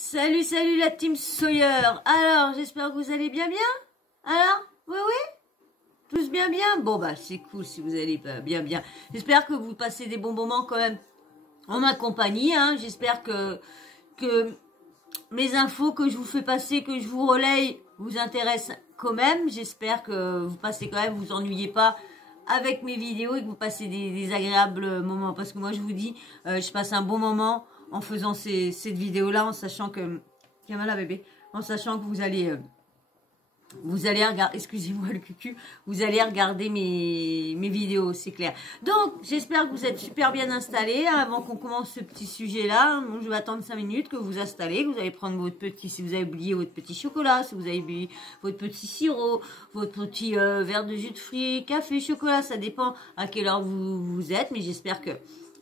Salut, salut la team Sawyer. Alors, j'espère que vous allez bien. Alors, oui, tous bien. Bon, bah, c'est cool si vous allez bien. J'espère que vous passez des bons moments quand même en ma compagnie. Hein. J'espère que mes infos que je vous fais passer, que je vous relaye, vous intéressent quand même. J'espère que vous passez quand même, vous ennuyez pas avec mes vidéos et que vous passez des agréables moments. Parce que moi, je vous dis, je passe un bon moment en faisant cette vidéo-là, en sachant que... Kamala, bébé. En sachant que vous allez regarder... Excusez-moi le cucu. Vous allez regarder mes vidéos, c'est clair. Donc, j'espère que vous êtes super bien installés. Hein, avant qu'on commence ce petit sujet-là, bon, je vais attendre 5 minutes que vous installez, que vous allez prendre votre petit... Si vous avez oublié votre petit chocolat, si vous avez oublié votre petit sirop, votre petit verre de jus de fruits, café, chocolat, ça dépend à quelle heure vous êtes. Mais j'espère que...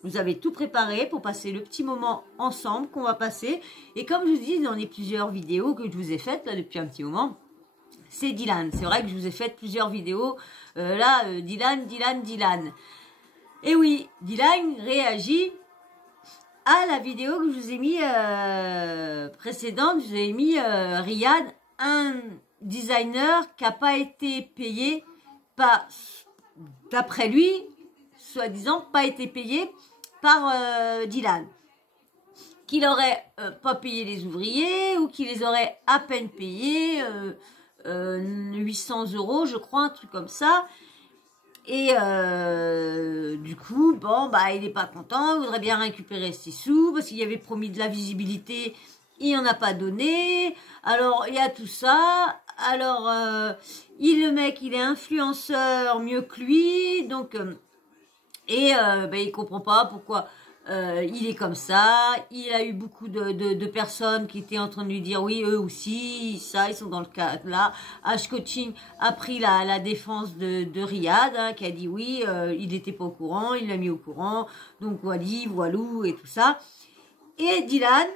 vous avez tout préparé pour passer le petit moment ensemble qu'on va passer. Et comme je vous dis dans les plusieurs vidéos que je vous ai faites là depuis un petit moment, c'est Dylan. C'est vrai que je vous ai fait plusieurs vidéos. Dylan. Et oui, Dylan réagit à la vidéo que je vous ai mis précédente. Je vous ai mis Riyad, un designer qui n'a pas été payé, pas d'après lui, soi-disant, pas été payé par Dylan, qu'il aurait pas payé les ouvriers ou qu'il les aurait à peine payés 800 €, je crois, un truc comme ça. Et du coup, bon, bah, il n'est pas content, il voudrait bien récupérer ses sous parce qu'il y avait promis de la visibilité, il n'en a pas donné. Alors, il y a tout ça. Alors, le mec, il est influenceur mieux que lui, donc... il comprend pas pourquoi il est comme ça. Il a eu beaucoup de personnes qui étaient en train de lui dire oui, eux aussi, ça, ils sont dans le cas là. H Coaching a pris la défense de Riyad, hein, qui a dit oui, il n'était pas au courant, il l'a mis au courant, donc voilou et tout ça. Et Dylan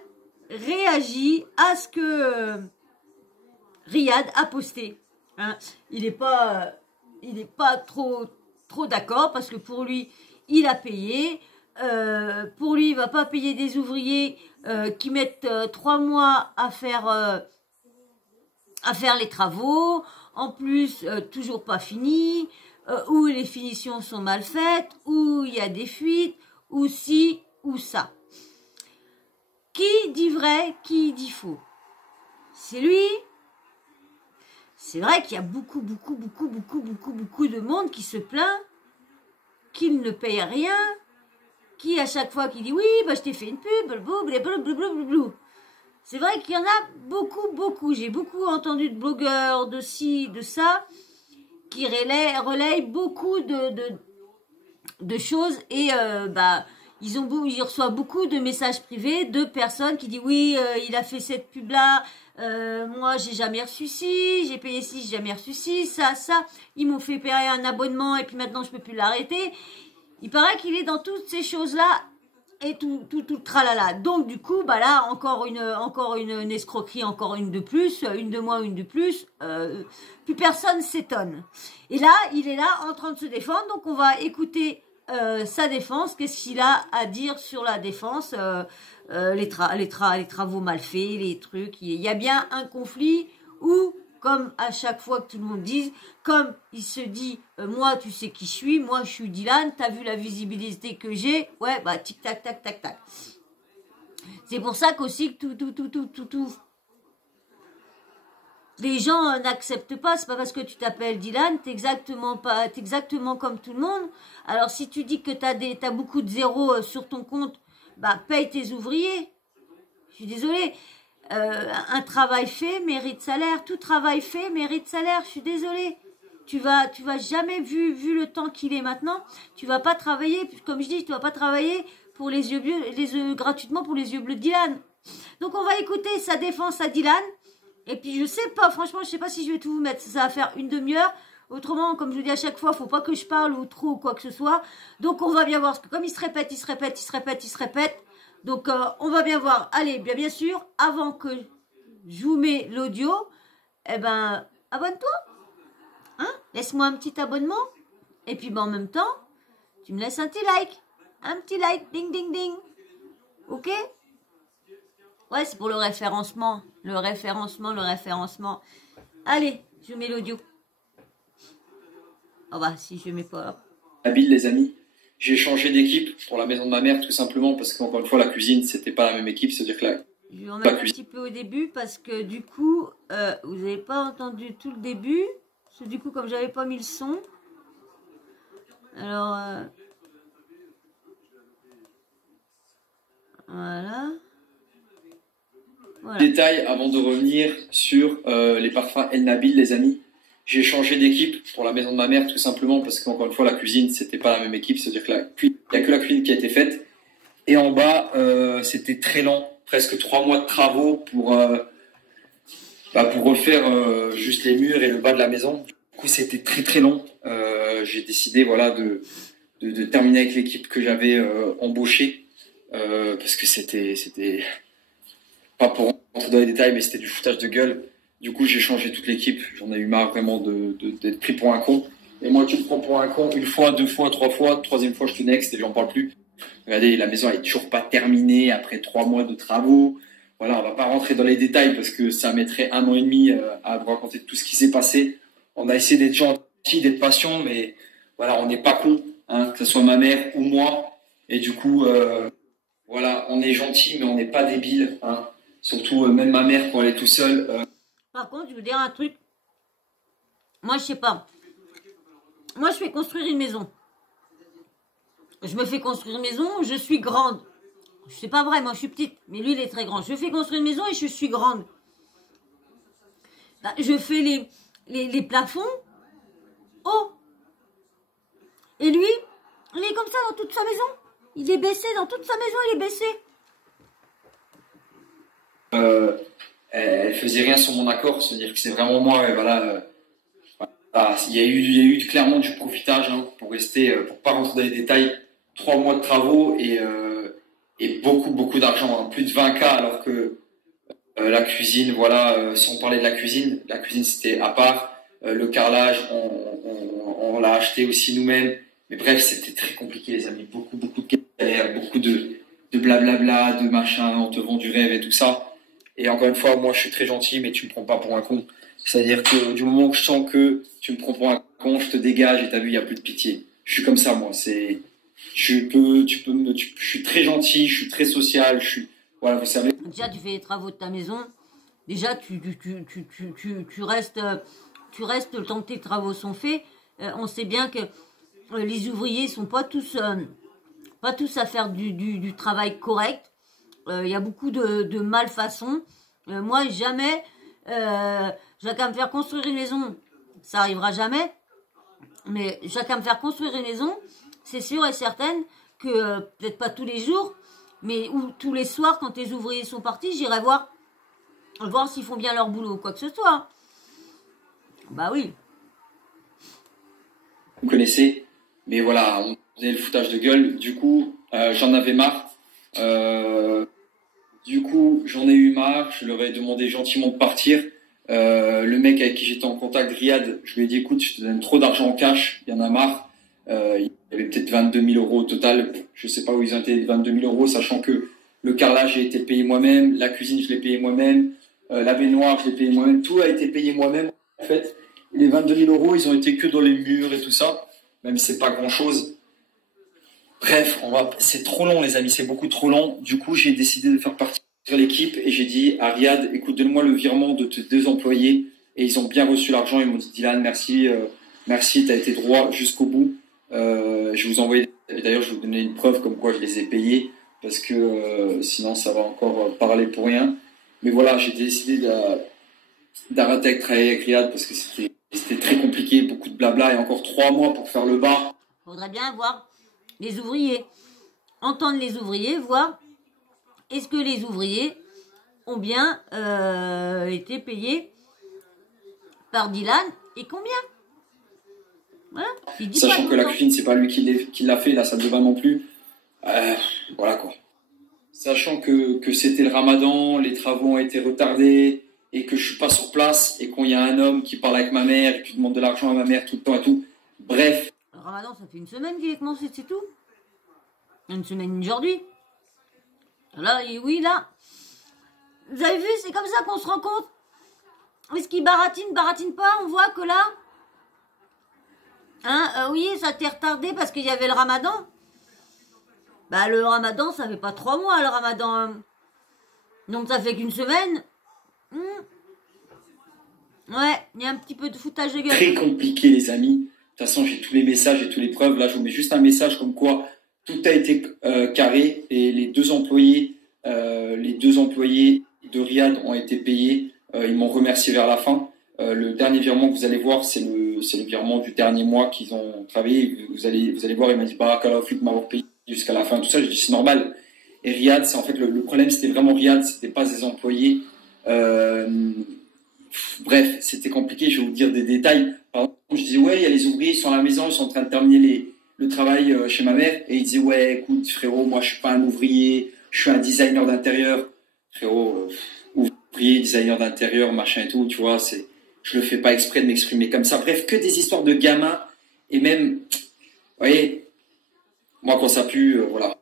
réagit à ce que Riyad a posté. Hein. Il n'est pas trop d'accord parce que pour lui, il a payé. Pour lui, il va pas payer des ouvriers qui mettent 3 mois à faire les travaux. En plus, toujours pas fini, où les finitions sont mal faites, où il y a des fuites, ou ci, ou ça. Qui dit vrai, qui dit faux? C'est lui. C'est vrai qu'il y a beaucoup de monde qui se plaint qu'il ne paye rien, qui à chaque fois qui dit oui, bah je t'ai fait une pub, blablabla. C'est vrai qu'il y en a beaucoup. J'ai beaucoup entendu de blogueurs, de ci, de ça, qui relayent beaucoup de choses et ils reçoivent beaucoup de messages privés de personnes qui disent oui, il a fait cette pub là, moi j'ai jamais reçu ci, j'ai payé ci, j'ai jamais reçu ci, ça, ils m'ont fait payer un abonnement et puis maintenant je peux plus l'arrêter. Il paraît qu'il est dans toutes ces choses là et tout tralala. Donc du coup, bah là encore une escroquerie, encore une de plus, une de moins, une de plus. Plus personne s'étonne. Et là, il est là en train de se défendre. Donc on va écouter sa défense. Qu'est-ce qu'il a à dire sur la défense, les travaux mal faits, les trucs. Il y a bien un conflit où, comme à chaque fois que tout le monde dise, comme il se dit, moi tu sais qui je suis, moi je suis Dylan, t'as vu la visibilité que j'ai, ouais, bah tic tac tac tac tac. C'est pour ça qu'aussi que tout. Les gens n'acceptent pas, c'est pas parce que tu t'appelles Dylan, t'es exactement comme tout le monde. Alors si tu dis que t'as beaucoup de zéros sur ton compte, bah paye tes ouvriers. Je suis désolée. Un travail fait mérite salaire. Tout travail fait mérite salaire. Je suis désolée. Tu vas jamais, vu le temps qu'il est maintenant, tu vas pas travailler, comme je dis, tu vas pas travailler pour les yeux bleus, gratuitement pour les yeux bleus de Dylan. Donc on va écouter sa défense à Dylan. Et puis je sais pas, franchement, je sais pas si je vais tout vous mettre. Ça va faire une demi-heure. Autrement, comme je vous dis à chaque fois, faut pas que je parle ou trop ou quoi que ce soit. Donc on va bien voir, parce que comme il se répète. Donc, on va bien voir. Allez, bien sûr, avant que je vous mets l'audio, abonne-toi. Hein? Laisse-moi un petit abonnement. Et puis, en même temps, tu me laisses un petit like. Un petit like, ding, ding, ding. Ok? Ouais, c'est pour le référencement. Le référencement. Allez, je mets l'audio. Ah bah, si je mets pas alors. Habile, les amis. J'ai changé d'équipe pour la maison de ma mère, tout simplement parce qu'encore une fois, la cuisine, c'était pas la même équipe. C'est-à-dire que je vais en mettre un petit peu au début parce que du coup, vous n'avez pas entendu tout le début. Parce que du coup, comme j'avais pas mis le son. Alors, voilà. Détail avant de revenir sur les parfums El Nabil, les amis. J'ai changé d'équipe pour la maison de ma mère, tout simplement parce qu'encore une fois, la cuisine, c'était pas la même équipe. C'est-à-dire que il n'y a que la cuisine qui a été faite. Et en bas, c'était très lent. Presque 3 mois de travaux pour refaire juste les murs et le bas de la maison. Du coup, c'était très très long. J'ai décidé voilà de terminer avec l'équipe que j'avais embauchée parce que c'était pas pour rentrer dans les détails, mais c'était du foutage de gueule. Du coup, j'ai changé toute l'équipe. J'en ai eu marre vraiment d'être pris pour un con. Et moi, tu me prends pour un con une fois, deux fois, trois fois, troisième fois, je te next et j'en parle plus. Regardez, la maison elle est toujours pas terminée après 3 mois de travaux. Voilà, on va pas rentrer dans les détails parce que ça mettrait 1 an et demi à vous raconter tout ce qui s'est passé. On a essayé d'être gentil, d'être patient, mais voilà, on n'est pas con, hein, que ce soit ma mère ou moi. Et du coup, voilà, on est gentil, mais on n'est pas débile. Hein. Surtout, même ma mère, quand elle est tout seule. Par contre, je veux dire un truc. Moi, je sais pas. Moi, je fais construire une maison. Je me fais construire une maison, je suis grande. C'est pas vrai, moi je suis petite, mais lui il est très grand. Je fais construire une maison et je suis grande. Bah, je fais les plafonds hauts. Et lui, il est comme ça dans toute sa maison. Il est baissé dans toute sa maison, il est baissé. Elle faisait rien sur mon accord, c'est-à-dire que c'est vraiment moi, voilà. Il y a eu clairement du profitage hein, pour rester, pour pas rentrer dans les détails. 3 mois de travaux et beaucoup d'argent, hein, plus de 20K alors que la cuisine, voilà, si on parlait de la cuisine c'était à part. Le carrelage, on l'a acheté aussi nous-mêmes. Mais bref, c'était très compliqué les amis, beaucoup de galères, beaucoup de blablabla, de machin, on te vend du rêve et tout ça. Et encore une fois, moi je suis très gentil, mais tu me prends pas pour un con. C'est-à-dire que du moment où je sens que tu me prends pour un con, je te dégage et t'as vu, il n'y a plus de pitié. Je suis comme ça, moi. Je suis très gentil, je suis très social, voilà, vous savez. Déjà, tu fais les travaux de ta maison. Déjà, tu restes le temps que tes travaux sont faits. On sait bien que les ouvriers sont pas tous à faire du travail correct. Il y a beaucoup de malfaçons. Moi, jamais, j'ai qu'à me faire construire une maison. Ça arrivera jamais. Mais j'ai qu'à me faire construire une maison. C'est sûr et certain que, peut-être pas tous les jours, mais ou tous les soirs, quand les ouvriers sont partis, j'irai voir s'ils font bien leur boulot ou quoi que ce soit. Bah oui. Vous connaissez, mais voilà, on faisait le foutage de gueule. Du coup, j'en avais marre. Du coup, j'en ai eu marre. Je leur ai demandé gentiment de partir. Le mec avec qui j'étais en contact, Riyad, je lui ai dit, écoute, je te donne trop d'argent en cash, il y en a marre. Il y avait peut-être 22 000 euros au total. Je sais pas où ils ont été 22 000 euros, sachant que le carrelage a été payé moi-même, la cuisine, je l'ai payé moi-même, la baignoire, je l'ai payé moi-même. Tout a été payé moi-même, en fait. Les 22 000 euros, ils ont été que dans les murs et tout ça, même si c'est pas grand-chose. Bref, c'est trop long, les amis, c'est beaucoup trop long. Du coup, j'ai décidé de faire partie de l'équipe et j'ai dit à Riyad, écoute, donne-moi le virement de tes 2 employés. Et ils ont bien reçu l'argent. Ils m'ont dit, Dylan, merci, t'as été droit jusqu'au bout. Je vous envoie, d'ailleurs, je vais vous donner une preuve comme quoi je les ai payés parce que sinon ça va encore parler pour rien. Mais voilà, j'ai décidé d'arrêter avec travailler avec Riyad parce que c'était très compliqué, beaucoup de blabla et encore 3 mois pour faire le bas. Faudrait bien voir les ouvriers, entendre les ouvriers, voir est-ce que les ouvriers ont bien été payés par Dylan et combien. Voilà. Sachant que la cuisine, c'est pas lui qui l'a fait, la salle de bain non plus. Voilà quoi. Sachant que c'était le ramadan, les travaux ont été retardés et que je suis pas sur place et qu'il y a un homme qui parle avec ma mère et qui demande de l'argent à ma mère tout le temps et tout. Bref. Le ramadan, ça fait une semaine qu'il est commencé, c'est tout. Une semaine aujourd'hui. Là, oui, là. Vous avez vu, c'est comme ça qu'on se rend compte. Est-ce qu'il baratine pas? On voit que là... Hein, oui, ça t'est retardé parce qu'il y avait le ramadan. Bah, le ramadan, ça fait pas 3 mois, le ramadan. Donc, ça fait qu'une semaine. Ouais, il y a un petit peu de foutage de gueule. Très compliqué, les amis. De toute façon, j'ai tous les messages et toutes les preuves. Là, je vous mets juste un message comme quoi tout a été carré et les deux employés de Riyad ont été payés. Ils m'ont remercié vers la fin. Le dernier virement que vous allez voir, c'est le virement du dernier mois qu'ils ont travaillé. Vous allez voir, il m'a dit Barakallahu fik de m'avoir payé jusqu'à la fin. Tout ça, j'ai dit c'est normal. Et Riyad, c'est en fait le problème, c'était vraiment Riyad, c'était pas des employés. Bref, c'était compliqué. Je vais vous dire des détails. Par exemple, je disais ouais, il y a les ouvriers, ils sont à la maison, ils sont en train de terminer le travail chez ma mère. Et il disait ouais, écoute frérot, moi je suis pas un ouvrier, je suis un designer d'intérieur. Frérot, ouvrier, designer d'intérieur, machin et tout, tu vois, je le fais pas exprès de m'exprimer comme ça. Bref, que des histoires de gamins et même, vous voyez, moi quand ça pue, voilà.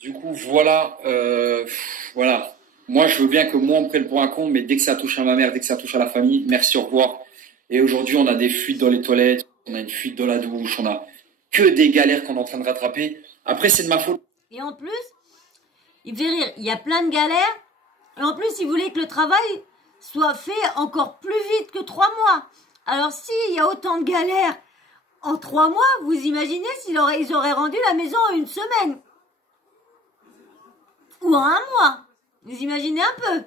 Du coup, voilà. Moi, je veux bien que moi on me prenne pour un con, mais dès que ça touche à ma mère, dès que ça touche à la famille, merci, au revoir. Et aujourd'hui, on a des fuites dans les toilettes, on a une fuite dans la douche, on a que des galères qu'on est en train de rattraper. Après, c'est de ma faute. Et en plus, il me fait rire, il y a plein de galères. Et en plus, il voulait que le travail soit fait encore plus vite que 3 mois. Alors, s'il y a autant de galères en 3 mois, vous imaginez ils auraient rendu la maison en 1 semaine. Ou en 1 mois. Vous imaginez un peu.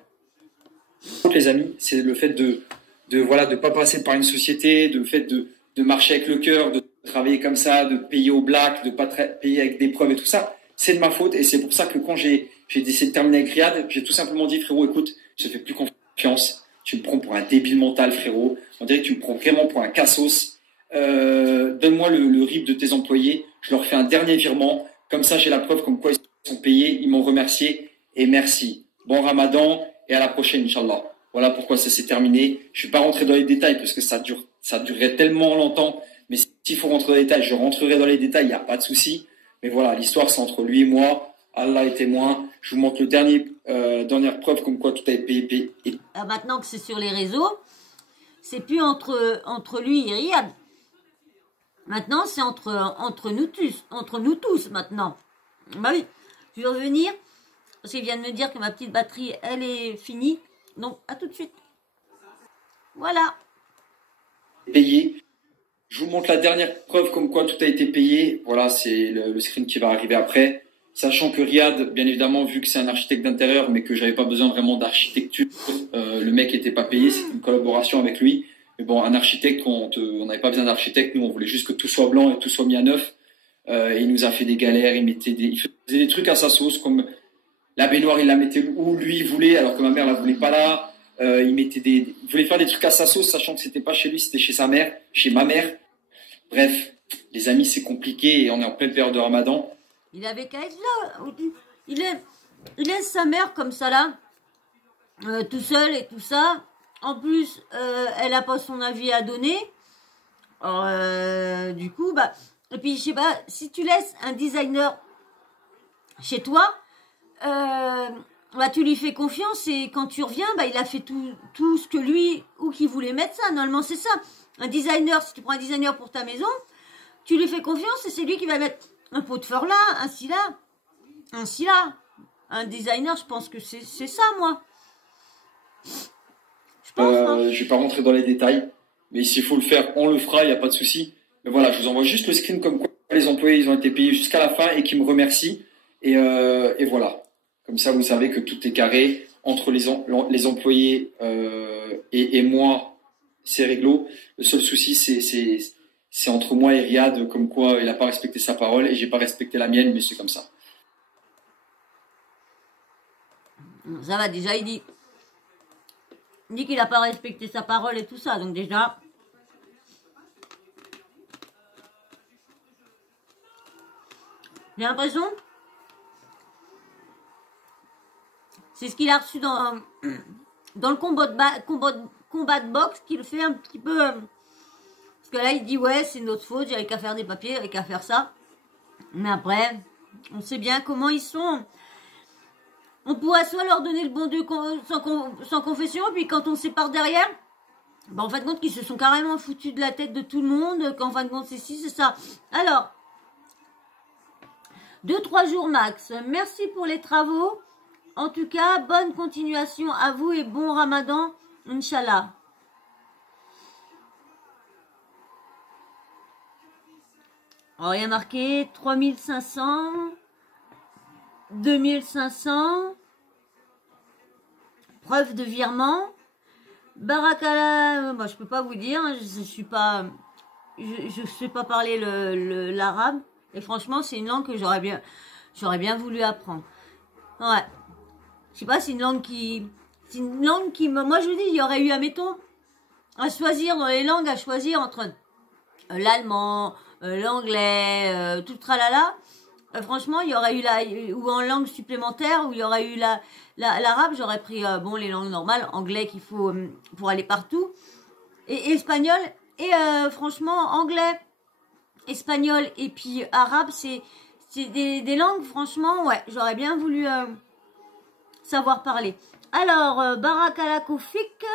Les amis, c'est le fait de pas passer par une société, le fait de marcher avec le cœur, de travailler comme ça, de payer au black, de pas payer avec des preuves et tout ça. C'est de ma faute et c'est pour ça que quand j'ai décidé de terminer avec Riyad, j'ai tout simplement dit frérot, écoute, je te fais plus confiance. Tu me prends pour un débile mental, frérot. On dirait que tu me prends vraiment pour un cassos. Donne-moi le RIB de tes employés. Je leur fais un dernier virement. Comme ça, j'ai la preuve comme quoi ils sont payés. Ils m'ont remercié et merci. Bon Ramadan et à la prochaine, Inch'Allah. Voilà pourquoi ça s'est terminé. Je ne vais pas rentrer dans les détails parce que ça durerait tellement longtemps. Mais s'il faut rentrer dans les détails, je rentrerai dans les détails. Il n'y a pas de souci. Mais voilà, l'histoire c'est entre lui et moi. Allah est témoin. Je vous montre le dernière preuve comme quoi tout a été payé. Maintenant que c'est sur les réseaux, c'est plus entre lui et Riyad. Maintenant, c'est entre nous tous maintenant. Bah oui, je vais revenir parce qu'il vient de me dire que ma petite batterie, elle est finie. Donc, à tout de suite. Voilà. Payé. Je vous montre la dernière preuve comme quoi tout a été payé. Voilà, c'est le screen qui va arriver après. Sachant que Riyad, bien évidemment, vu que c'est un architecte d'intérieur, mais que j'avais pas besoin vraiment d'architecture, le mec était pas payé, c'était une collaboration avec lui. Mais bon, un architecte, on n'avait pas besoin d'architecte, nous on voulait juste que tout soit blanc et tout soit mis à neuf. Il nous a fait des galères, il faisait des trucs à sa sauce, comme la baignoire, il la mettait où lui il voulait, alors que ma mère la voulait pas là. Il voulait faire des trucs à sa sauce, sachant que c'était pas chez lui, c'était chez sa mère, chez ma mère. Bref, les amis, c'est compliqué et on est en pleine période de Ramadan. Il avait qu'à être là. Il laisse sa mère comme ça là, tout seul et tout ça. En plus, elle n'a pas son avis à donner. Alors, du coup, bah, et puis je sais pas, si tu laisses un designer chez toi, bah, tu lui fais confiance et quand tu reviens, bah, il a fait tout ce que lui ou qu'il voulait mettre ça. Normalement, c'est ça. Un designer, si tu prends un designer pour ta maison, tu lui fais confiance et c'est lui qui va mettre un pot de fleurs là, ainsi là. Un designer, je pense que c'est ça, moi. Je pense, hein. Je vais pas rentrer dans les détails, mais s'il faut le faire, on le fera, il n'y a pas de souci. Mais voilà, je vous envoie juste le screen comme quoi les employés ils ont été payés jusqu'à la fin et qui me remercient. Et voilà. Comme ça, vous savez que tout est carré. Entre les employés et moi, c'est réglo. Le seul souci, c'est entre moi et Riyad, comme quoi il n'a pas respecté sa parole et j'ai pas respecté la mienne, mais c'est comme ça. Ça va, déjà, il dit qu'il n'a pas respecté sa parole et tout ça, donc déjà... J'ai l'impression... C'est ce qu'il a reçu dans le combat de boxe qu'il fait un petit peu... parce que là, il dit, ouais, c'est notre faute, j'avais qu'à faire des papiers, j'avais qu'à faire ça. Mais après, on sait bien comment ils sont. On pourrait soit leur donner le bon Dieu sans confession, et puis quand on se sépare derrière, bah en fin de compte qu'ils se sont carrément foutus de la tête de tout le monde, qu'en fin de compte c'est ci, c'est ça. Alors, 2-3 jours max. Merci pour les travaux. En tout cas, bonne continuation à vous et bon Ramadan, Inch'Allah. Alors, il y a marqué 3500, 2500, preuve de virement. Barakala, bah, je peux pas vous dire, je sais pas parler l'arabe. Et franchement, c'est une langue que j'aurais bien voulu apprendre. Ouais. Je sais pas, c'est une langue qui moi je vous dis, il y aurait eu, admettons, à choisir dans les langues, à choisir entre l'allemand, l'anglais, tout le tralala. Franchement, il y aurait eu ou en langue supplémentaire, où il y aurait eu l'arabe, j'aurais pris, bon, les langues normales, anglais qu'il faut pour aller partout, et espagnol, et franchement, anglais, espagnol, et puis arabe, c'est des langues, franchement, ouais, j'aurais bien voulu savoir parler. Alors, Barakala Koufik,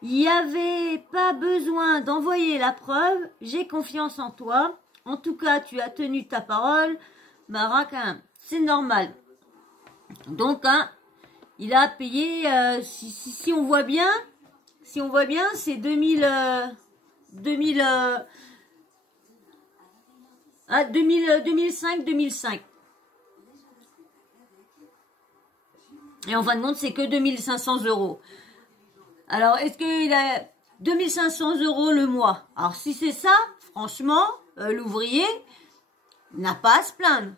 il n'y avait pas besoin d'envoyer la preuve, j'ai confiance en toi, en tout cas, tu as tenu ta parole, Barak, hein, c'est normal. Donc, hein, il a payé, si on voit bien, c'est 2005. Et en fin de compte, c'est que 2500 euros. Alors, est-ce qu'il a 2500 euros le mois? Alors, si c'est ça, franchement, l'ouvrier n'a pas à se plaindre.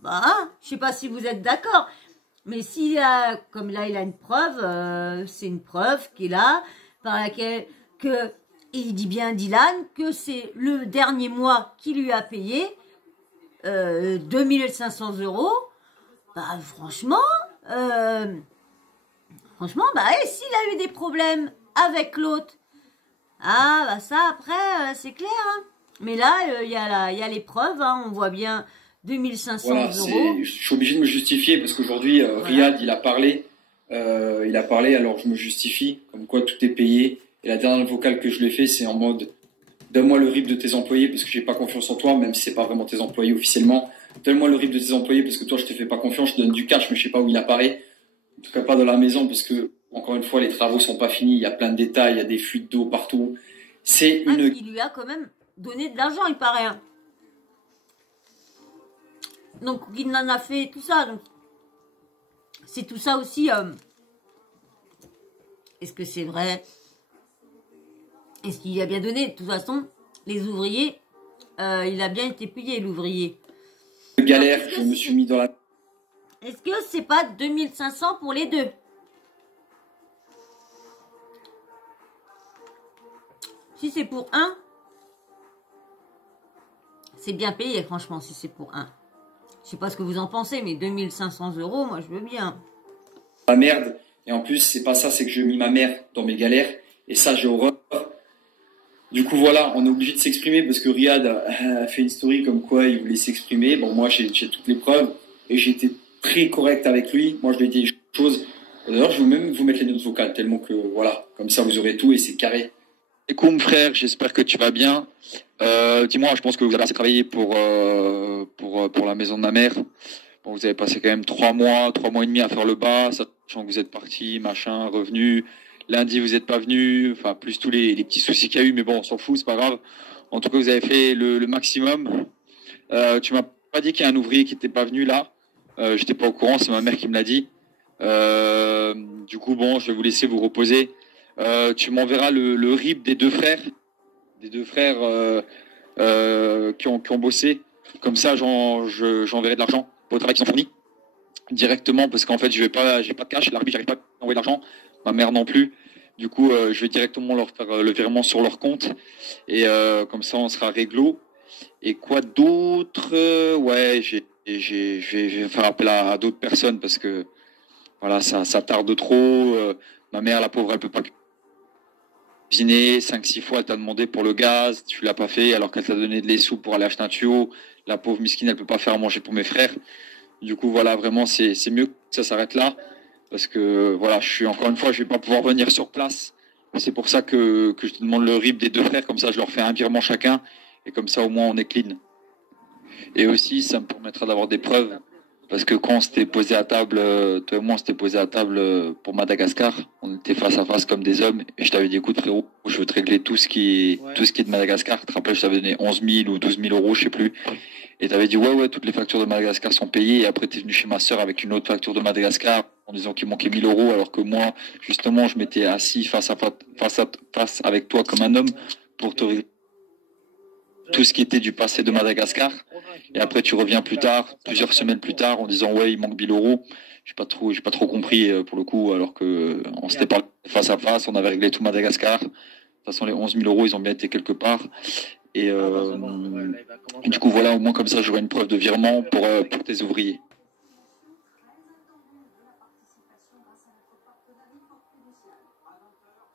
Bah, hein, je sais pas si vous êtes d'accord. Mais s'il a, comme là, il a une preuve, c'est une preuve qu'il a, par laquelle, et il dit bien, Dylan, que c'est le dernier mois qui lui a payé 2500 euros. Bah, franchement, bah, s'il a eu des problèmes avec l'autre, ah, bah ça, après, c'est clair, hein. Mais là, il y a les preuves, hein, on voit bien 2500 euros. Je suis obligé de me justifier parce qu'aujourd'hui, Riyad, il a parlé, alors je me justifie, comme quoi tout est payé. Et la dernière vocale que je lui ai fait, c'est en mode, donne-moi le RIB de tes employés parce que j'ai pas confiance en toi, même si c'est pas vraiment tes employés officiellement. Donne-moi le RIB de tes employés parce que toi, je te fais pas confiance, je te donne du cash, mais je sais pas où il apparaît. En tout cas, pas dans la maison parce que, encore une fois, les travaux sont pas finis, il y a plein de détails, il y a des fuites d'eau partout. C'est une... Il lui a quand même donné de l'argent, il paraît. Hein. Donc, il en a fait tout ça. Donc, c'est tout ça aussi. Est-ce que c'est vrai? Est-ce qu'il a bien donné? De toute façon, les ouvriers, il a bien été payé, l'ouvrier. Galère, je me suis mis dans la... Est-ce que c'est pas 2500 pour les deux? Si c'est pour un, c'est bien payé, franchement, si c'est pour un. Je sais pas ce que vous en pensez, mais 2500 euros, moi, je veux bien. La merde. Et en plus, c'est pas ça, c'est que j'ai mis ma mère dans mes galères. Et ça, j'ai horreur. Du coup, voilà, on est obligé de s'exprimer parce que Riyad a fait une story comme quoi il voulait s'exprimer. Bon, moi, j'ai toutes les preuves et j'ai été très correct avec lui. Moi, je lui ai dit des choses. D'ailleurs, je vais même vous mettre les notes vocales tellement que, voilà, comme ça, vous aurez tout et c'est carré. Écoute, frère, j'espère que tu vas bien. Dis-moi, je pense que vous avez assez travaillé pour la maison de ma mère. Bon, vous avez passé quand même 3 mois et demi à faire le bas, sachant que vous êtes parti, machin, revenu. Lundi, vous n'êtes pas venu, enfin, plus tous les petits soucis qu'il y a eu, mais bon, on s'en fout, c'est pas grave. En tout cas, vous avez fait le maximum. Tu m'as pas dit qu'il y a un ouvrier qui n'était pas venu là. J'étais pas au courant, c'est ma mère qui me l'a dit. Du coup, bon, je vais vous laisser vous reposer. Tu m'enverras le RIB des deux frères qui ont bossé. Comme ça, j'enverrai de l'argent pour le travail qu'ils ont fourni directement, parce qu'en fait, j'ai pas de cash. L'arbitre, j'arrive pas à envoyer d'argent. Ma mère non plus. Du coup, je vais directement leur faire le virement sur leur compte. Et comme ça, on sera réglo. Et quoi d'autre? Ouais, je vais faire appel à d'autres personnes parce que voilà, ça tarde trop. Ma mère, la pauvre, elle peut pas cuisiner. 5-6 fois, elle t'a demandé pour le gaz. Tu l'as pas fait alors qu'elle t'a donné de les sous pour aller acheter un tuyau. La pauvre miskine, elle peut pas faire à manger pour mes frères. Du coup, voilà, vraiment, c'est mieux que ça s'arrête là. Parce que, voilà, encore une fois, je vais pas pouvoir venir sur place. C'est pour ça que je te demande le RIB des deux frères. Comme ça, je leur fais un virement chacun. Et comme ça, au moins, on est clean. Et aussi, ça me permettra d'avoir des preuves. Parce que quand on s'était posé à table, toi et moi, on s'était posé à table pour Madagascar, on était face à face comme des hommes, et je t'avais dit, écoute frérot, je veux te régler tout ce qui est de Madagascar. Tu te rappelles, je t'avais donné 11 000 ou 12 000 euros, je sais plus. Et t'avais dit, ouais, toutes les factures de Madagascar sont payées, et après t'es venu chez ma sœur avec une autre facture de Madagascar, en disant qu'il manquait 1 000 euros, alors que moi, justement, je m'étais assis face avec toi comme un homme pour te régler tout ce qui était du passé de Madagascar. Et après, tu reviens plus tard, plusieurs semaines plus tard, en disant ouais, il manque 1 000 euros. J'ai pas trop compris pour le coup, alors que on s'était parlé face à face, on avait réglé tout Madagascar. De toute façon, les 11 000 euros, ils ont bien été quelque part. Et du coup, voilà, au moins comme ça, j'aurai une preuve de virement pour tes ouvriers.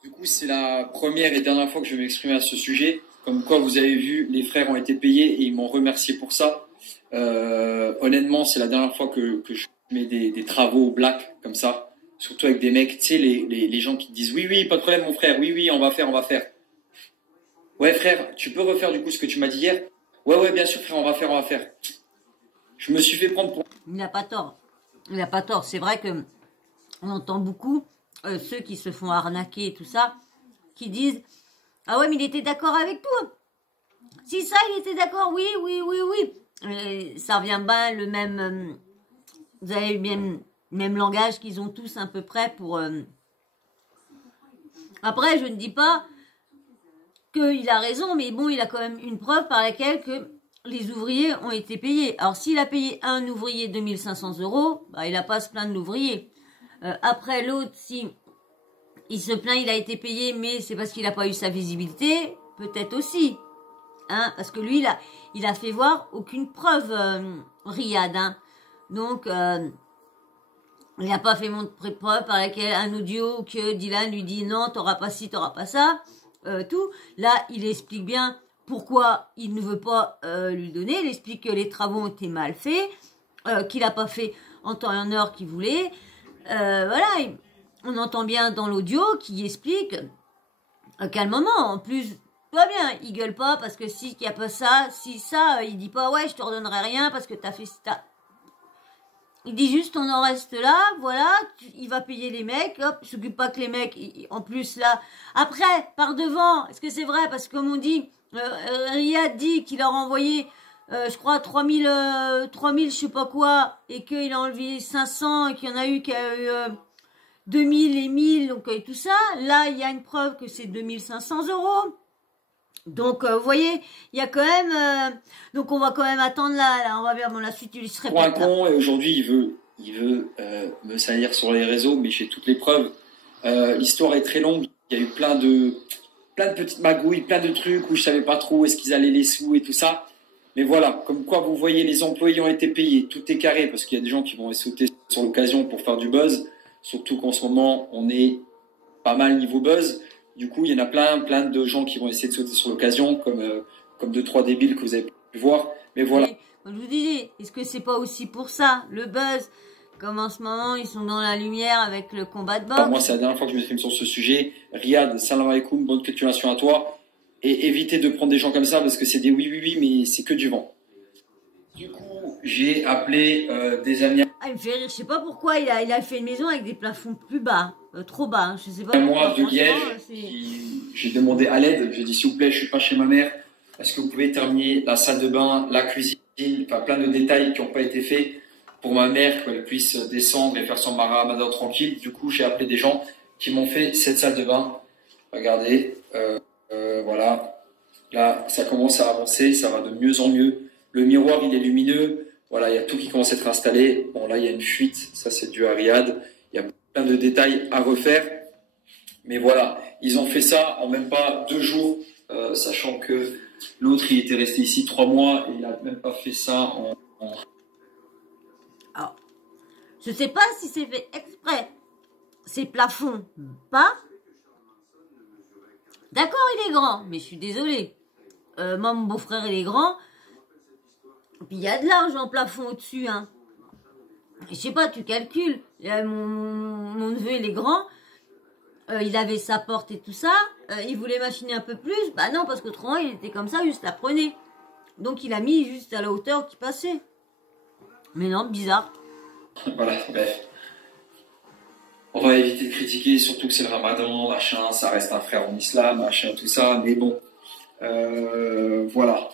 Du coup, c'est la première et dernière fois que je vais m'exprimer à ce sujet. Comme quoi, vous avez vu, les frères ont été payés et ils m'ont remercié pour ça. Honnêtement, c'est la dernière fois que je mets des travaux au black comme ça. Surtout avec des mecs, tu sais, les gens qui te disent oui, pas de problème mon frère, oui, on va faire. Ouais frère, tu peux refaire du coup ce que tu m'as dit hier? Ouais, bien sûr frère, on va faire. Je me suis fait prendre pour... Il n'a pas tort. C'est vrai que on entend beaucoup ceux qui se font arnaquer et tout ça, qui disent ah ouais, mais il était d'accord avec toi. Si ça, il était d'accord, oui. Ça revient bien le même... vous avez le même langage qu'ils ont tous à peu près pour... Après, je ne dis pas qu'il a raison, mais bon, il a quand même une preuve par laquelle que les ouvriers ont été payés. Alors, s'il a payé un ouvrier 2 500 euros, bah, il n'a pas à se plaindre de l'ouvrier. Après, l'autre, si... il se plaint, il a été payé, mais c'est parce qu'il n'a pas eu sa visibilité, peut-être aussi. Hein, parce que lui, il a fait voir aucune preuve, Riyad. Hein. Donc, il n'a pas fait montrer preuve par laquelle un audio que Dylan lui dit non, t'auras pas ci, t'auras pas ça, tout. Là, il explique bien pourquoi il ne veut pas lui donner. Il explique que les travaux ont été mal faits, qu'il n'a pas fait en temps et en heure qu'il voulait. Voilà. On entend bien dans l'audio qui explique qu'à un moment, en plus, tout va bien, il gueule pas parce que si il y a pas ça, il dit pas ouais, je te redonnerai rien parce que t'as fait ça. Il dit juste on en reste là, voilà, il va payer les mecs, hop, il s'occupe pas que les mecs, en plus là, après, par devant, est-ce que c'est vrai? Parce que comme on dit, Riyad dit qu'il a renvoyé, je crois, 3000, je sais pas quoi, et qu'il a enlevé 500, et qu'il y en a eu qui a eu 2000 et 1000, donc et tout ça. Là, il y a une preuve que c'est 2500 euros. Donc, vous voyez, il y a quand même... donc, on va quand même attendre là on va voir, bon, la suite, il se répète. Pour un con, et aujourd'hui, il veut me salir sur les réseaux, mais j'ai toutes les preuves. L'histoire est très longue. Il y a eu plein de petites magouilles, plein de trucs où je savais pas trop où est-ce qu'ils allaient les sous et tout ça. Mais voilà, comme quoi vous voyez, les employés ont été payés, tout est carré, parce qu'il y a des gens qui vont sauter sur l'occasion pour faire du buzz. Surtout qu'en ce moment, on est pas mal niveau buzz. Du coup, il y en a plein de gens qui vont essayer de sauter sur l'occasion, comme 2-3 débiles que vous avez pu voir. Mais voilà. Et, je vous disais, est-ce que c'est pas aussi pour ça, le buzz, comme en ce moment, ils sont dans la lumière avec le combat de boxe? Moi, c'est la dernière fois que je m'exprime sur ce sujet. Riyad, salam alaikum, bonne continuation à toi. Et évitez de prendre des gens comme ça, parce que c'est des oui, mais c'est que du vent. Du coup, j'ai appelé des amis. Ah, il me fait rire, je sais pas pourquoi, il a fait une maison avec des plafonds plus bas, trop bas, hein, je sais pas. Moi de Liège, j'ai demandé à l'aide, j'ai dit s'il vous plaît, je suis pas chez ma mère, est-ce que vous pouvez terminer la salle de bain, la cuisine, enfin plein de détails qui n'ont pas été faits pour ma mère, qu'elle puisse descendre et faire son ramadan tranquille. Du coup, j'ai appelé des gens qui m'ont fait cette salle de bain. Regardez, voilà, là ça commence à avancer, ça va de mieux en mieux. Le miroir il est lumineux. Voilà, il y a tout qui commence à être installé. Bon, là, il y a une fuite. Ça, c'est dû à Riyad. Il y a plein de détails à refaire. Mais voilà, ils ont fait ça en même pas 2 jours, sachant que l'autre, il était resté ici 3 mois et il n'a même pas fait ça en... Alors, je sais pas si c'est fait exprès. Ces plafonds, pas. D'accord, il est grand, mais je suis désolée. Moi, mon beau-frère, il est grand. Puis il y a de l'argent en plafond au-dessus, hein. Je sais pas, tu calcules. Mon neveu, il est grand. Il avait sa porte et tout ça. Il voulait machiner un peu plus. Bah non, parce qu'autrement, il était comme ça, juste la prenait. Donc, il a mis juste à la hauteur qui passait. Mais non, bizarre. Voilà, bref. On va éviter de critiquer, surtout que c'est le ramadan, machin, ça reste un frère en islam, machin, tout ça. Mais bon, voilà.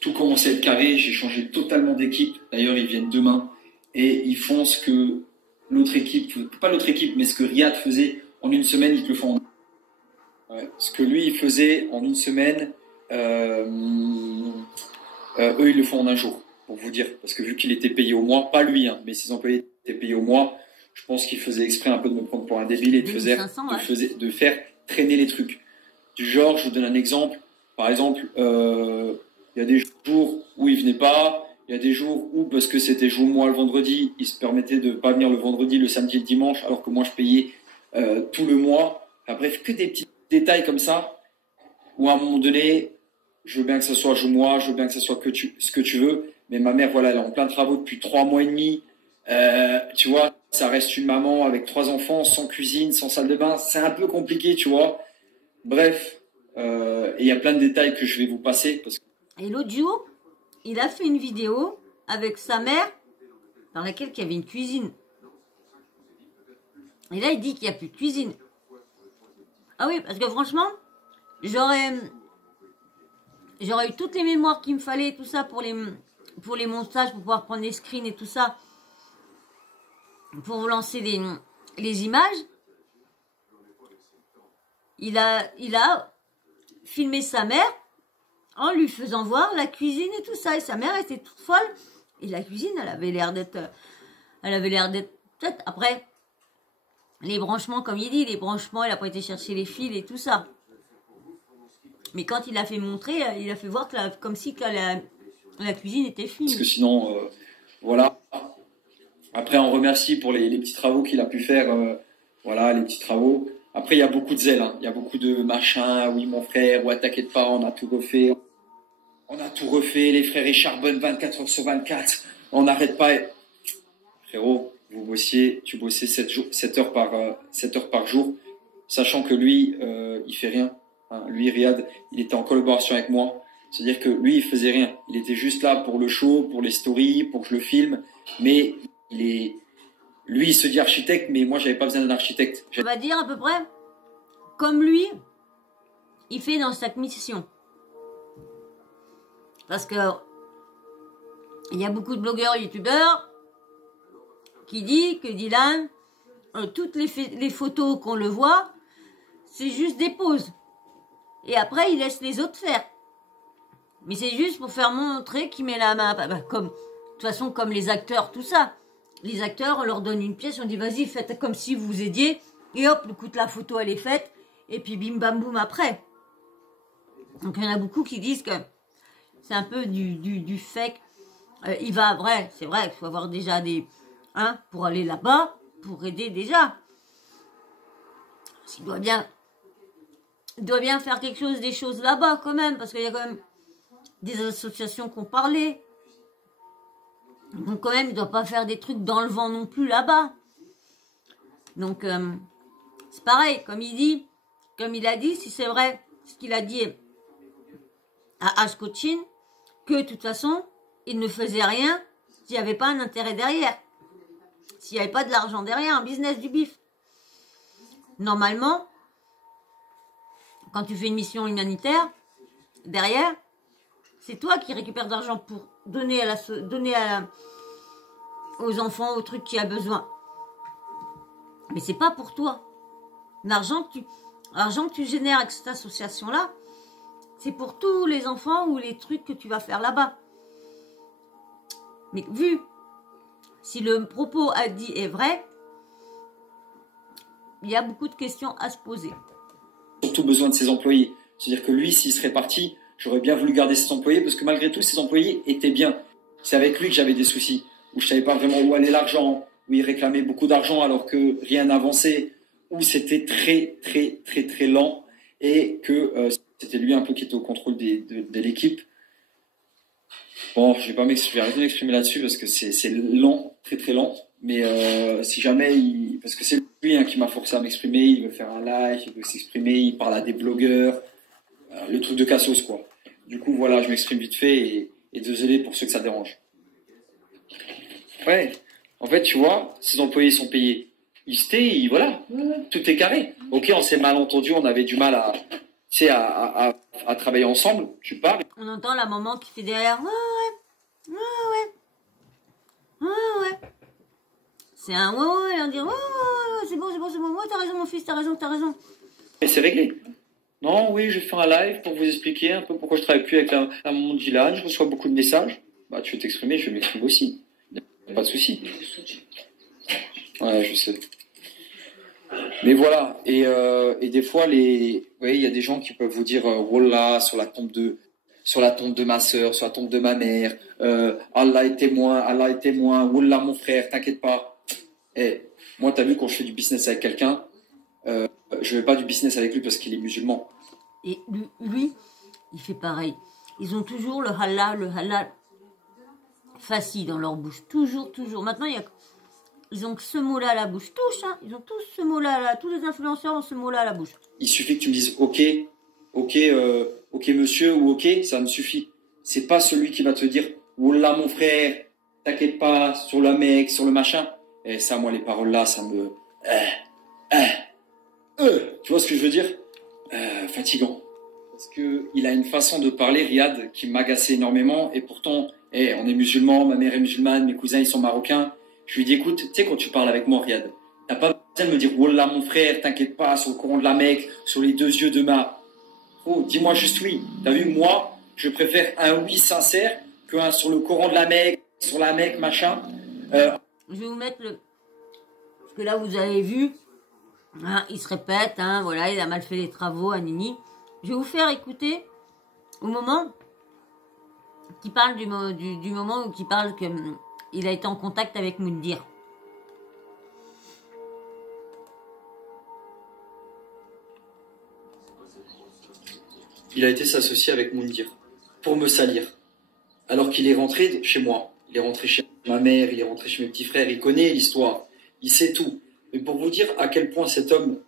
Tout commence à être carré, j'ai changé totalement d'équipe. D'ailleurs, ils viennent demain. Et ils font ce que l'autre équipe, pas l'autre équipe, mais ce que Riyad faisait en une semaine, ils te le font en... Ouais. Ce que lui, il faisait en une semaine, eux, ils le font en un jour, pour vous dire. Parce que vu qu'il était payé au mois, pas lui, hein, mais ses employés étaient payés au mois, je pense qu'il faisait exprès un peu de me prendre pour un débile et de faire traîner les trucs. Du genre, je vous donne un exemple. Par exemple, il y a des jours où il venait pas. Il y a des jours où, parce que c'était jour moi le vendredi, il se permettait de pas venir le vendredi, le samedi et le dimanche, alors que moi je payais tout le mois. Enfin, bref, que des petits détails comme ça, où à un moment donné, je veux bien que ça soit jour moi, je veux bien que ça soit ce que tu veux, mais ma mère, voilà, elle est en plein travaux depuis 3 mois et demi. Tu vois, ça reste une maman avec 3 enfants, sans cuisine, sans salle de bain. C'est un peu compliqué, tu vois. Bref, et il y a plein de détails que je vais vous passer. Parce que... Et l'autre jour, il a fait une vidéo avec sa mère dans laquelle il y avait une cuisine. Et là, il dit qu'il n'y a plus de cuisine. Ah oui, parce que franchement, j'aurais eu toutes les mémoires qu'il me fallait, tout ça, pour les montages, pour pouvoir prendre les screens et tout ça, pour vous lancer les images. Il a filmé sa mère en lui faisant voir la cuisine et tout ça. Et sa mère était toute folle. Et la cuisine, elle avait l'air d'être peut-être après les branchements, comme il dit, les branchements, elle a pas été chercher les fils et tout ça. Mais quand il a fait montrer, il a fait voir que comme si que la cuisine était finie. Parce que sinon, voilà. Après, on remercie pour les petits travaux qu'il a pu faire. Voilà, les petits travaux. Après, il y a beaucoup de zèle. Hein. Il y a beaucoup de machin. Oui, mon frère. Ouais, t'inquiète pas, on a tout refait. On a tout refait. Les frères, ils charbonnent 24 heures sur 24. On n'arrête pas. Frérot, tu bossais 7 heures par jour. Sachant que lui, il fait rien. Hein. Lui, Riyad, il était en collaboration avec moi. C'est-à-dire que lui, il faisait rien. Il était juste là pour le show, pour les stories, pour que je le filme. Mais lui, il se dit architecte, mais moi, j'avais pas besoin d'un architecte. On va dire à peu près comme lui, il fait dans cette mission. Parce que il y a beaucoup de blogueurs, youtubeurs qui disent que Dylan, toutes les photos qu'on le voit, c'est juste des poses. Et après, il laisse les autres faire. Mais c'est juste pour faire montrer qu'il met la main. De toute façon, comme les acteurs, tout ça. Les acteurs, on leur donne une pièce, on dit vas-y, faites comme si vous aidiez. Et hop, écoute, la photo, elle est faite. Et puis bim bam boum après. Donc il y en a beaucoup qui disent que c'est un peu du fake. C'est vrai, il faut avoir déjà des... Hein, pour aller là-bas, pour aider déjà. Il doit bien faire quelque chose, des choses là-bas quand même. Parce qu'il y a quand même des associations qui ont parlé. Donc quand même, il ne doit pas faire des trucs dans le vent non plus là-bas. Donc, c'est pareil, comme il a dit, si c'est vrai, ce qu'il a dit à Ash Coaching, que de toute façon, il ne faisait rien s'il n'y avait pas un intérêt derrière. S'il n'y avait pas de l'argent derrière, un business du bif. Normalement, quand tu fais une mission humanitaire, derrière, c'est toi qui récupères de l'argent pour donner aux enfants, aux trucs qui a besoin. Mais c'est pas pour toi. L'argent que tu génères avec cette association-là, c'est pour tous les enfants ou les trucs que tu vas faire là-bas. Mais si le propos a dit est vrai, il y a beaucoup de questions à se poser. Surtout besoin de ses employés. C'est-à-dire que lui, s'il serait parti, j'aurais bien voulu garder ses employés parce que malgré tout, ses employés étaient bien. C'est avec lui que j'avais des soucis, où je savais pas vraiment où allait l'argent, où il réclamait beaucoup d'argent alors que rien n'avançait, où c'était très, très, très, très lent et que c'était lui un peu qui était au contrôle de l'équipe. Bon, je vais arrêter de m'exprimer là-dessus parce que c'est lent, très très lent. Mais si jamais, parce que c'est lui hein, qui m'a forcé à m'exprimer, il veut faire un live, il veut s'exprimer, il parle à des blogueurs, le truc de Cassos quoi. Du coup voilà, je m'exprime vite fait et désolé pour ceux que ça dérange. Ouais, en fait tu vois, ses employés sont payés. Voilà, tout est carré. Ok, on s'est mal entendu, on avait du mal à, tu sais, à travailler ensemble. Tu parles. On entend la maman qui fait derrière. Ouais, ouais, ouais, ouais, ouais, ouais. C'est un ouais, ouais, on dit ouais, ouais, ouais, c'est bon, c'est bon, c'est bon. Ouais, t'as raison, mon fils, t'as raison, t'as raison. Et c'est réglé. Non, oui, je vais faire un live pour vous expliquer un peu pourquoi je travaille plus avec la maman de Dylan. Je reçois beaucoup de messages. Bah, tu veux t'exprimer, je vais m'exprimer aussi. Y a pas de souci. Ouais, je sais. Mais voilà. Et des fois, oui, il y a des gens qui peuvent vous dire, Wallah, sur la tombe de ma sœur, sur la tombe de ma mère, Allah est témoin, Wallah, mon frère, t'inquiète pas. Eh, moi, t'as vu, quand je fais du business avec quelqu'un, je fais pas du business avec lui parce qu'il est musulman. Et lui, il fait pareil. Ils ont toujours le halal facile dans leur bouche. Toujours, toujours. Maintenant, ils ont que ce mot-là à la bouche. Tous, hein. Ils ont tous ce mot-là. Tous les influenceurs ont ce mot-là à la bouche. Il suffit que tu me dises ok, monsieur ou ok, ça me suffit. C'est pas celui qui va te dire Wallah mon frère, t'inquiète pas, sur le mec, sur le machin. Et ça, moi, les paroles là, ça me. Tu vois ce que je veux dire? Fatigant. Parce que il a une façon de parler, Riyad, qui m'agaçait énormément. Et pourtant, on est musulmans, ma mère est musulmane, mes cousins ils sont marocains. Je lui dis écoute, tu sais quand tu parles avec moi, Riyad, t'as pas besoin de me dire Wallah mon frère, t'inquiète pas, sur le Coran de la Mecque, sur les deux yeux de ma. Oh, dis-moi juste oui. T'as vu, moi, je préfère un oui sincère qu'un sur le Coran de la Mecque, sur la Mecque, machin. Je vais vous mettre parce que là, vous avez vu, hein, il se répète, hein, voilà, il a mal fait les travaux, à Nini. Je vais vous faire écouter au moment qui parle du moment où il parle qu'il a été en contact avec Moundir. Il a été s'associer avec Moundir pour me salir. Alors qu'il est rentré chez moi. Il est rentré chez ma mère, il est rentré chez mes petits frères. Il connaît l'histoire. Il sait tout. Mais pour vous dire à quel point cet homme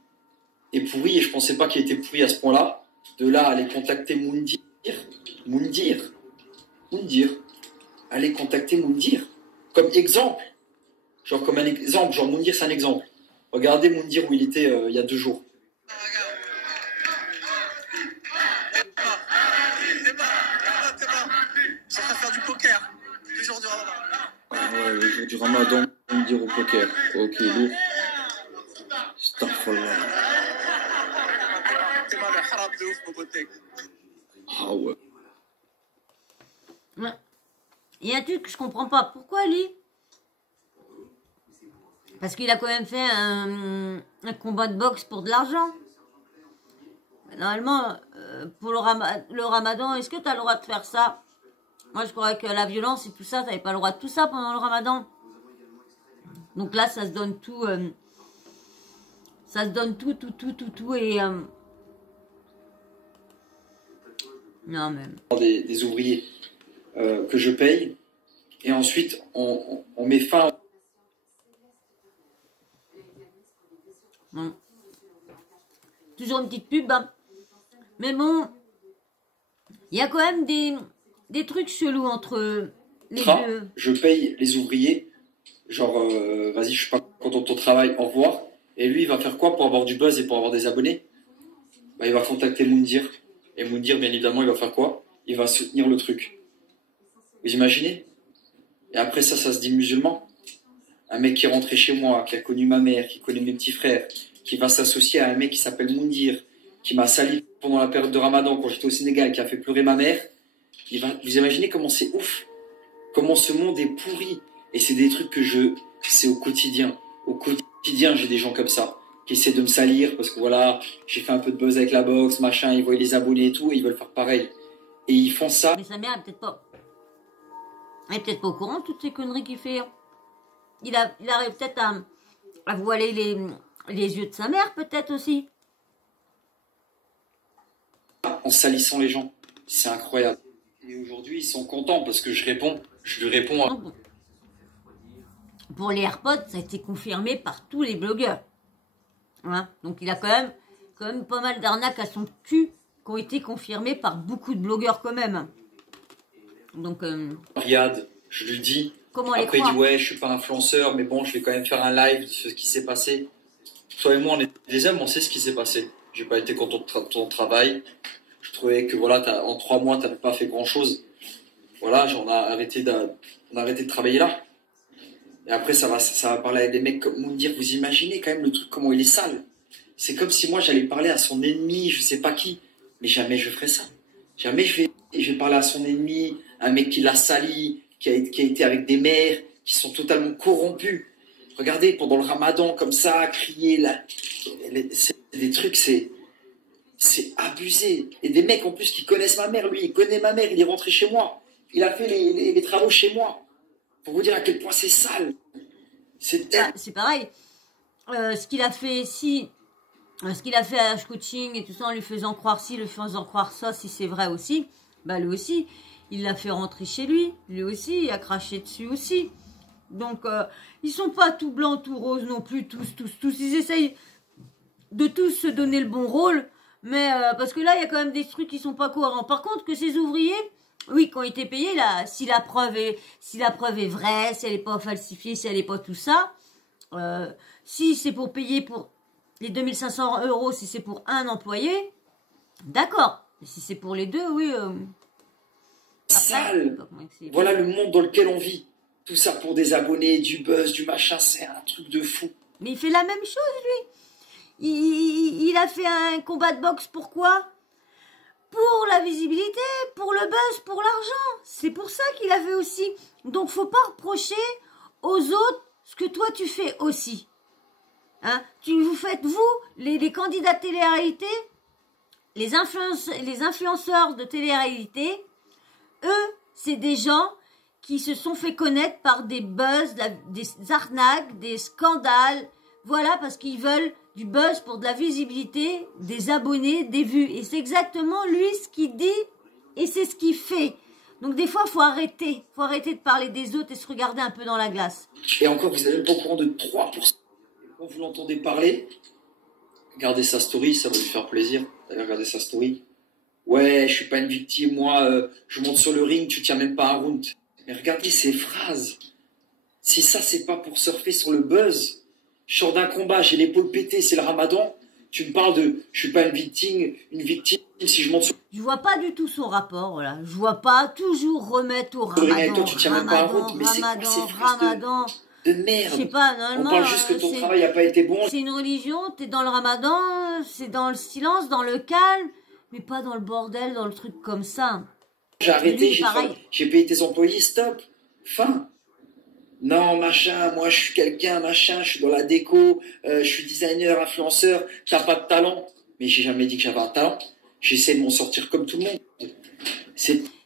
est pourri, et je pensais pas qu'il était pourri à ce point-là, de là à aller contacter Moundir, aller contacter Moundir, comme exemple, genre comme un exemple, genre Moundir c'est un exemple. Regardez Moundir où il était il y a 2 jours. Je suis en train de faire du poker, le jour du ramadan. Ah ouais, le jour du ramadan, Moundir au poker. Ok, lourd. Astaghfirullah. C'est pas le haram de ouf, Bobotek. Ah ouais. Ouais. Il y a un truc que je comprends pas. Pourquoi lui? Parce qu'il a quand même fait un combat de boxe pour de l'argent. Normalement, pour le ramadan, est-ce que tu as le droit de faire ça? Moi, je croyais que la violence et tout ça, tu n'avais pas le droit de tout ça pendant le ramadan. Donc là, ça se donne tout. Ça se donne tout. Et. Non, même. Des ouvriers que je paye. Et ensuite, on met fin. Bon. Toujours une petite pub. Hein. Mais bon, il y a quand même des trucs chelous entre les deux. Je paye les ouvriers. Genre, vas-y, je suis pas content de ton travail, au revoir. Et lui, il va faire quoi pour avoir du buzz et pour avoir des abonnés? Bah, il va contacter Moundir. Et Moundir, bien évidemment, il va faire quoi? Il va soutenir le truc. Vous imaginez? Et après ça se dit musulman. Un mec qui est rentré chez moi, qui a connu ma mère, qui connaît mes petits frères, qui va s'associer à un mec qui s'appelle Moundir, qui m'a sali pendant la période de Ramadan quand j'étais au Sénégal, qui a fait pleurer ma mère. Vous imaginez comment c'est ouf? Comment ce monde est pourri? Et c'est des trucs que c'est au quotidien. Au quotidien, j'ai des gens comme ça, qui essaient de me salir parce que voilà, j'ai fait un peu de buzz avec la boxe, machin, ils voient les abonnés et tout, et ils veulent faire pareil. Et ils font ça. Mais sa mère, elle est peut-être pas au courant de toutes ces conneries qu'il fait. Il arrive peut-être à voiler les yeux de sa mère, peut-être aussi. En salissant les gens. C'est incroyable. Et aujourd'hui, ils sont contents parce que je lui réponds à... Donc, pour les AirPods, ça a été confirmé par tous les blogueurs. Hein, donc il a quand même pas mal d'arnaques à son cul qui ont été confirmées par beaucoup de blogueurs quand même. Donc, Riyad, je lui dis. comment les Après, il croire? dit ouais, je suis pas influenceur, mais bon, je vais quand même faire un live de ce qui s'est passé. Toi et moi, on est des hommes, on sait ce qui s'est passé. J'ai pas été content de ton travail. Je trouvais que voilà, en 3 mois, t'avais pas fait grand chose. Voilà, on a arrêté de travailler là. Et après, ça va parler avec des mecs comme Moundir. Vous imaginez quand même le truc, comment il est sale. C'est comme si moi, j'allais parler à son ennemi, je sais pas qui. Mais jamais je ferais ça. Jamais je vais parler à son ennemi, un mec qui l'a sali, qui a été avec des mères, qui sont totalement corrompus. Regardez, pendant le ramadan, comme ça, crier, là. C'est des trucs, c'est abusé. Et des mecs, en plus, qui connaissent ma mère, lui, il connaît ma mère, il est rentré chez moi. Il a fait les travaux chez moi. Pour vous dire à quel point c'est sale. C'est pareil. Ce qu'il a fait ici, ce qu'il a fait à H Coaching et tout ça, en lui faisant croire ci, lui faisant croire ça, si c'est vrai aussi, bah lui aussi, il l'a fait rentrer chez lui. Lui aussi, il a craché dessus aussi. Donc, ils sont pas tout blancs, tout roses non plus, tous. Ils essayent de tous se donner le bon rôle. Mais parce que là, il y a quand même des trucs qui sont pas cohérents. Par contre, que ces ouvriers, oui, qui ont été payés, là, si la preuve est vraie, si elle n'est pas falsifiée, si elle n'est pas tout ça, si c'est pour payer pour les 2500 €, si c'est pour un employé, d'accord. Mais si c'est pour les deux, oui. Sale. Voilà le monde dans lequel on vit. Tout ça pour des abonnés, du buzz, du machin, c'est un truc de fou. Mais il fait la même chose, lui. Il a fait un combat de boxe, pourquoi? Pour la visibilité, pour le buzz, pour l'argent. C'est pour ça qu'il a fait aussi. Donc, faut pas reprocher aux autres ce que toi tu fais aussi. Hein? Vous faites, vous, les candidats de télé-réalité, les influenceurs de télé-réalité, eux, c'est des gens qui se sont fait connaître par des buzz, des arnaques, des scandales. Voilà, parce qu'ils veulent du buzz pour de la visibilité, des abonnés, des vues. Et c'est exactement lui ce qu'il dit et c'est ce qu'il fait. Donc des fois, il faut arrêter. Il faut arrêter de parler des autres et se regarder un peu dans la glace. Et encore, vous n'êtes même pas au courant de 3%. Quand vous l'entendez parler, regardez sa story, ça va lui faire plaisir. Allez regarder sa story. Ouais, je suis pas une victime, moi, je monte sur le ring, tu tiens même pas un round. Mais regardez ces phrases. Si ça, c'est pas pour surfer sur le buzz, je sors d'un combat, j'ai l'épaule pétée, c'est le ramadan, tu me parles de je suis pas une victime si je monte sur Je vois pas du tout son rapport, voilà. Je vois pas toujours remettre au le ring avec ramadan, toi, tu tiens même pas un round. Mais c'est quoi ces phrases de merde? Je sais pas, normalement. On parle juste que ton travail n'a pas été bon. C'est une religion, t'es dans le ramadan, c'est dans le silence, dans le calme, mais pas dans le bordel, dans le truc comme ça. J'ai arrêté, j'ai payé tes employés, stop, fin. Non, machin, moi je suis quelqu'un, machin, je suis dans la déco, je suis designer, influenceur, t'as pas de talent. Mais j'ai jamais dit que j'avais un talent. J'essaie de m'en sortir comme tout le monde.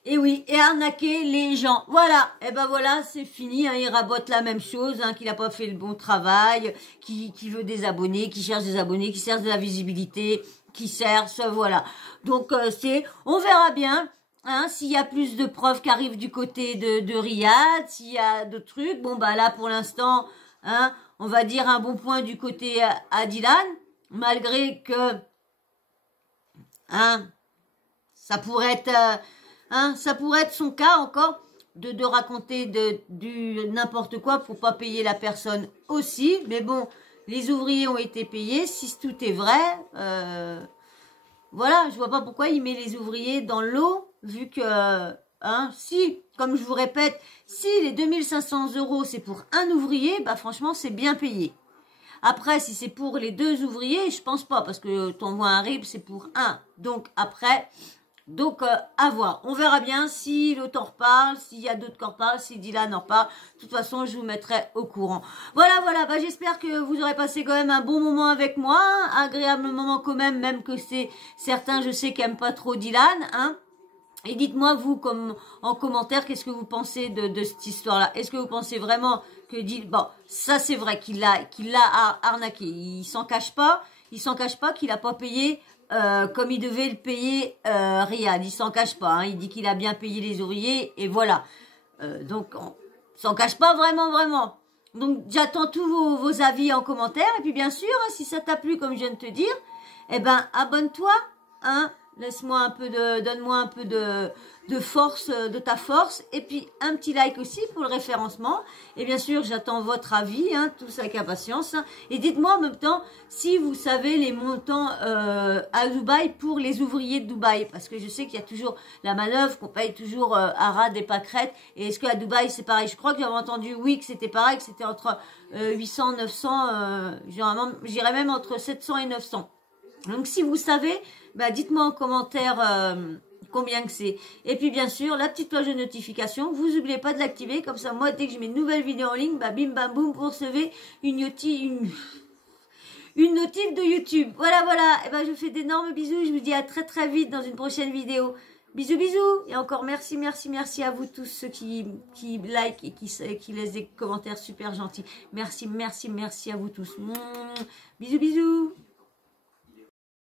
Et oui, et arnaquer les gens. Voilà, et ben voilà, c'est fini. Hein, il rabote la même chose, hein, qu'il n'a pas fait le bon travail, qui veut des abonnés, qui cherche des abonnés, qui cherche de la visibilité, qui cherche, voilà. Donc on verra bien. Hein, s'il y a plus de preuves qui arrivent du côté de Riyad, s'il y a d'autres trucs, bon bah là pour l'instant, hein, on va dire un bon point du côté à Dylan, malgré que, hein, ça pourrait être son cas encore de raconter du n'importe quoi pour pas payer la personne aussi, mais bon, les ouvriers ont été payés, si tout est vrai, voilà, je vois pas pourquoi il met les ouvriers dans l'eau, vu que, hein, si, comme je vous répète, si les 2500 € c'est pour un ouvrier, bah franchement c'est bien payé. Après, si c'est pour les 2 ouvriers, je pense pas, parce que t'envoies un RIB, c'est pour un. Donc après, à voir. On verra bien si l'autre en reparle, s'il y a d'autres qui en reparlent, si Dylan en reparle. De toute façon, je vous mettrai au courant. Voilà, bah, j'espère que vous aurez passé quand même un bon moment avec moi. Un agréable moment quand même que c'est certains, je sais, qui n'aiment pas trop Dylan, hein. Et dites-moi, vous, comme en commentaire, qu'est-ce que vous pensez de cette histoire-là? Est-ce que vous pensez vraiment que Dylan... Bon, ça c'est vrai qu'il l'a arnaqué. Il s'en cache pas qu'il a pas payé comme il devait le payer Riyad. Il s'en cache pas, hein. Il dit qu'il a bien payé les ouvriers et voilà. Donc, on s'en cache pas vraiment, vraiment. Donc, j'attends tous vos avis en commentaire. Et puis, bien sûr, hein, si ça t'a plu, comme je viens de te dire, eh ben, abonne-toi, hein. Laisse-moi un peu donne-moi un peu de force, de ta force. Et puis, un petit like aussi pour le référencement. Et bien sûr, j'attends votre avis, hein, tous avec impatience. Et dites-moi en même temps si vous savez les montants à Dubaï pour les ouvriers de Dubaï. Parce que je sais qu'il y a toujours la manœuvre, qu'on paye toujours à Rad et Pâquerette. Et est-ce qu'à Dubaï, c'est pareil? Je crois que j'avais entendu, oui, que c'était pareil, que c'était entre 800, 900, j'irais même entre 700 et 900. Donc, si vous savez, bah, dites-moi en commentaire combien que c'est. Et puis, bien sûr, la petite cloche de notification, vous n'oubliez pas de l'activer. Comme ça, moi, dès que je mets une nouvelle vidéo en ligne, bah, bim, bam, boum, vous recevez une notif de YouTube. Voilà, voilà. Et ben, je vous fais d'énormes bisous. Je vous dis à très, très vite dans une prochaine vidéo. Bisous, bisous. Et encore merci, merci, merci à vous tous ceux qui like et qui laissent des commentaires super gentils. Merci, merci, merci à vous tous. Bisous, bisous.